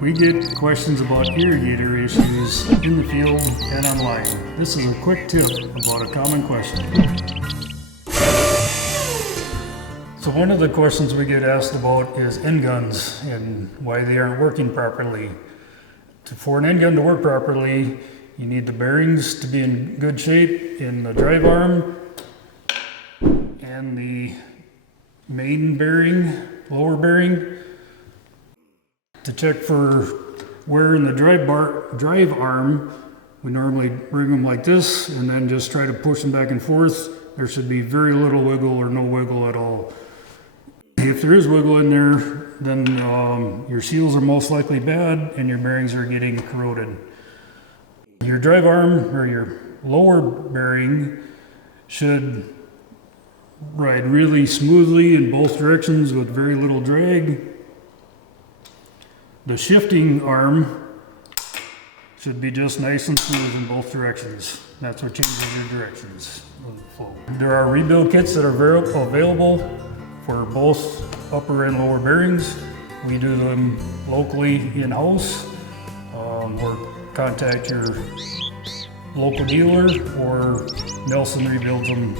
We get questions about irrigator issues in the field and online. This is a quick tip about a common question. So one of the questions we get asked about is end guns and why they aren't working properly. For an end gun to work properly, you need the bearings to be in good shape in the drive arm and the main bearing, lower bearing. To check for wear in the drive arm, we normally bring them like this and then just try to push them back and forth. There should be very little wiggle or no wiggle at all. If there is wiggle in there, then your seals are most likely bad and your bearings are getting corroded. Your drive arm or your lower bearing should ride really smoothly in both directions with very little drag. The shifting arm should be just nice and smooth in both directions. That's what changes your directions of the flow. There are rebuild kits that are available for both upper and lower bearings. We do them locally in-house, or contact your local dealer, or Nelson rebuilds them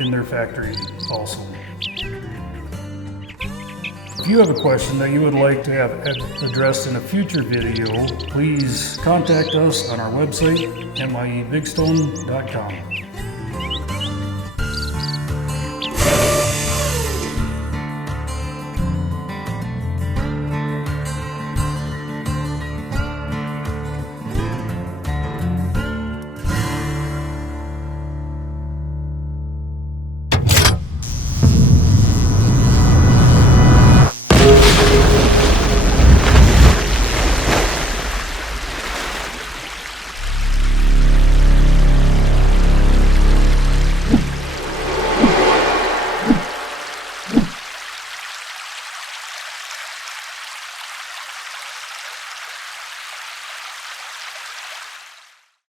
in their factory also. If you have a question that you would like to have addressed in a future video, please contact us on our website, miebigstone.com.